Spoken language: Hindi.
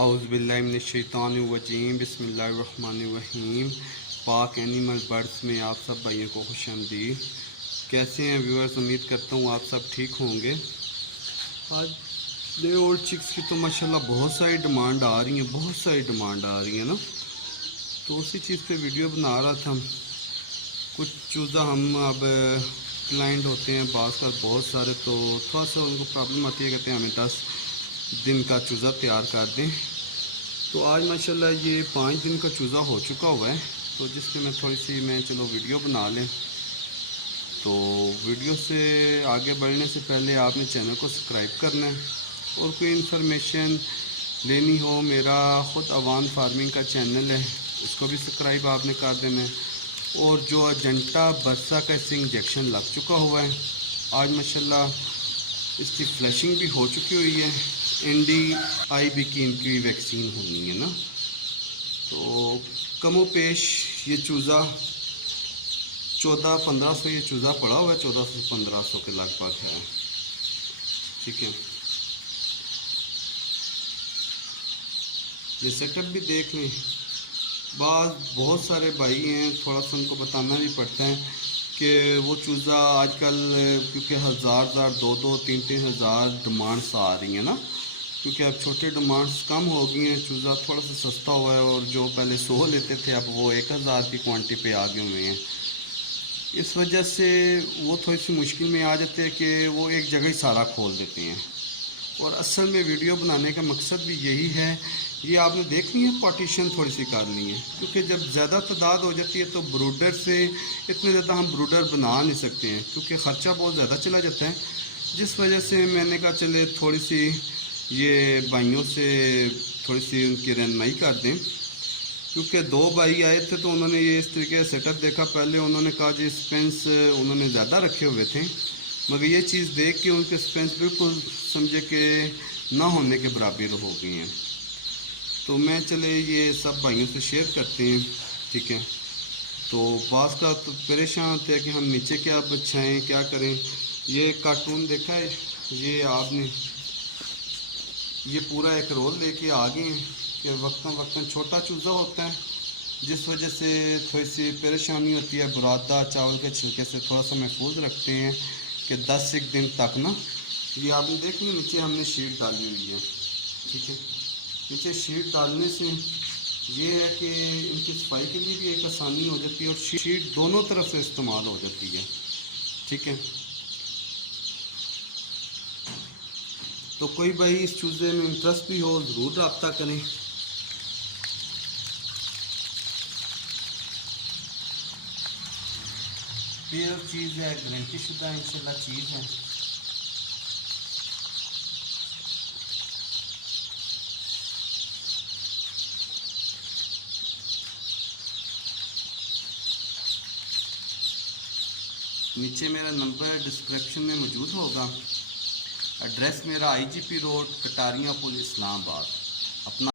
औज़ुबिल्लाहिमिनश्शैतानिर्रजीम बिस्मिल्लाहिर्रहमानिर्रहीम। पाक एनिमल बर्ड्स में आप सब भाइयों को खुशामदीद। कैसे हैं व्यूअर्स? उम्मीद करता हूँ आप सब ठीक होंगे। आज डे ओल्ड चिक्स की तो माशाल्लाह बहुत सारी डिमांड आ रही है, बहुत सारी डिमांड आ रही है ना। तो उसी चीज़ पे वीडियो बना रहा था। कुछ चूज़ा हम अब क्लाइंट होते हैं बाज़ का बहुत सारे, तो थोड़ा सा उनको प्रॉब्लम आती है, कहते हैं हमें 10 दिन का चूज़ा तैयार कर दें। तो आज माशाल्लाह ये 5 दिन का चूज़ा हो चुका हुआ है, तो जिसमें मैं चलो वीडियो बना लें। तो वीडियो से आगे बढ़ने से पहले आपने चैनल को सब्सक्राइब करना है, और कोई इन्फॉर्मेशन लेनी हो, मेरा ख़ुद अवान फार्मिंग का चैनल है, उसको भी सब्सक्राइब आपने कर देना है। और जो अजंटा बरसा का इससे इंजेक्शन लग चुका हुआ है, आज माशाल्लाह इसकी फ्लैशिंग भी हो चुकी हुई है। NDIB की इनकी वैक्सीन होनी है ना। तो कमो पेश ये चूज़ा 1400-1500 ये चूज़ा पड़ा हुआ है, 1400 से 1500 के लगभग है। ठीक है, ये सेटअप भी देख लें। बहुत सारे भाई हैं, थोड़ा सा उनको बताना भी पड़ता है कि वो चूज़ा आजकल क्योंकि हज़ार 2-3 हज़ार डिमांड्स आ रही हैं ना, क्योंकि अब छोटे डिमांड्स कम हो गई हैं, चूज़ा थोड़ा सा सस्ता हुआ है, और जो पहले 100 लेते थे अब वो 1000 की क्वांटिटी पे आ गए हुए हैं। इस वजह से वो थोड़ी सी मुश्किल में आ जाते हैं कि वो एक जगह ही सारा खोल देते हैं। और असल में वीडियो बनाने का मकसद भी यही है। ये आपने देख ली है, पार्टीशन थोड़ी सी करनी है, क्योंकि जब ज़्यादा तादाद हो जाती है तो ब्रूडर से इतने ज़्यादा हम ब्रूडर बना नहीं सकते हैं, क्योंकि ख़र्चा बहुत ज़्यादा चला जाता है। जिस वजह से मैंने कहा चले थोड़ी सी ये भाइयों से थोड़ी सी उनकी रहनुमाई कर दें। क्योंकि 2 भाई आए थे तो उन्होंने ये इस तरीके से सेटअप देखा। पहले उन्होंने कहा जी स्पेंस उन्होंने ज़्यादा रखे हुए थे, मगर ये चीज़ देख के उनके स्पेंस बिल्कुल समझे कि ना होने के बराबर हो गई हैं। तो मैं चले ये सब भाइयों से शेयर करते हैं। ठीक है, तो बास का तो परेशान होते हैं कि हम नीचे क्या बिछाएँ, क्या करें। ये कार्टून देखा है, ये आपने ये पूरा एक रोल लेके आ गए हैं कि वक्तन छोटा चूज़ा होता है, जिस वजह से थोड़ी सी परेशानी होती है। बुरादा चावल के छिलके से थोड़ा सा महफूज रखते हैं कि 10 दिन तक ना। ये आपने देख लिया, नीचे हमने शीट डाली हुई है। ठीक है, नीचे शीट डालने से ये है कि इनकी सफाई के लिए भी एक आसानी हो जाती है, और शीट दोनों तरफ से इस्तेमाल हो जाती है। ठीक है, तो कोई भाई इस चूज़े में इंटरेस्ट भी हो ज़रूर रब्ता करें। प्योर चीज़ है, गारंटी शुदा इंशाल्लाह चीज़ है। नीचे मेरा नंबर डिस्क्रिप्शन में मौजूद होगा। एड्रेस मेरा IGP रोड, कटारिया पुल, इस्लामाबाद। अपना